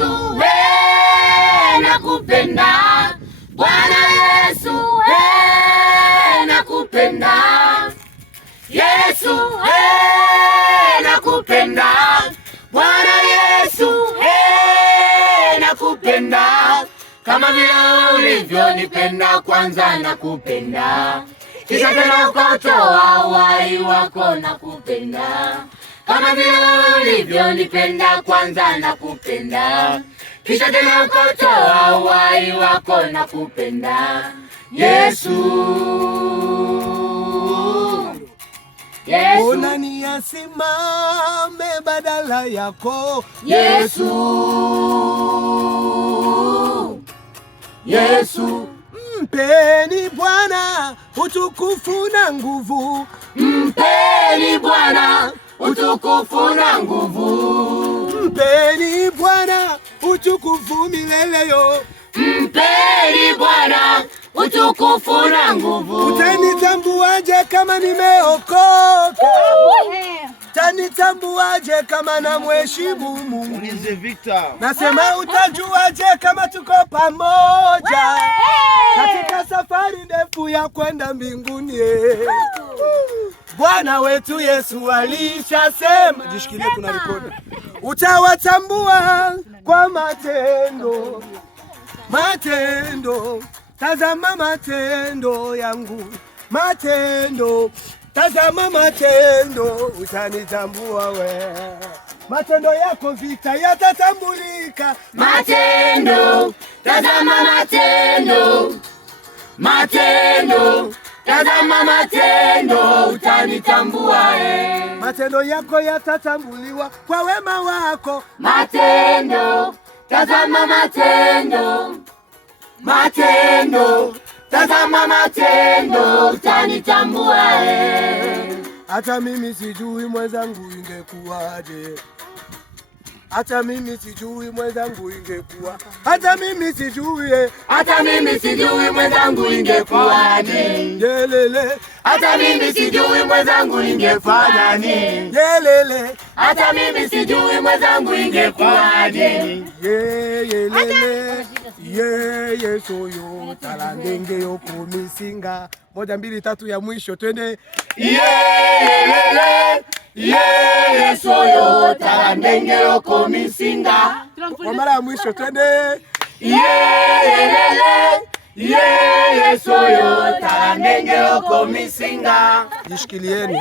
Yesu nakupenda, Bwana Yesu nakupenda, Yesu nakupenda, Bwana Yesu nakupenda, kama vile ulivyonipenda kwanza nakupenda, kisha tena ukatoa uhai wako nakupenda, kama vile ulivyonipenda kwanza nakupenda, kisha tena ukatoa uhai wako nakupenda. Yesu, Yesu, unani asimame badala yako. Yesu, Yesu, mpeni Bwana utukufu na nguvu, mpeni Bwana utukufu na nguvu, mpeni Bwana utukufu milele yo, mpeni Bwana utukufu na nguvu. Utanitambuaje kama nimeokoka? Utanitambuaje kama na mheshimu Mungu? Nasema utajuaje kama tuko pamoja katika safari ndefu ya kwenda mbinguni? Bwana wetu Yesu alishasema, jishikilie kuna rekodi, utawatambua kwa matendo. Matendo, tazama matendo yangu, matendo, tazama matendo, utanitambua we. Matendo yako vita yatatambulika. Matendo, tazama matendo, matendo, tazama matendo, utanitambua we. Matendo yako yatatambuliwa kwa wema wako. Matendo, tazama matendo, matendo, tazama matendo, utanitambua we. Hata mimi sijui mwenzangu ingekuwaje, hata mimi sijui mwenzangu ingekuwa, hata mimi sijui, hata mimi sijui mwenzangu ingekuwaje, yelele, hata mimi sijui mwenzangu ingefanya nini, yelele, hata mimi sijui mwenzangu ingekuwaje, yelele, yeye soyo talandenge yoko misinga. 1 2 3 ya mwisho twende. Yelele, yeye soyo talandenge yoko misinga. Kwa mara ya mwisho twende. Yelele, yeye soyo talandenge yoko misinga. Jishikilieni.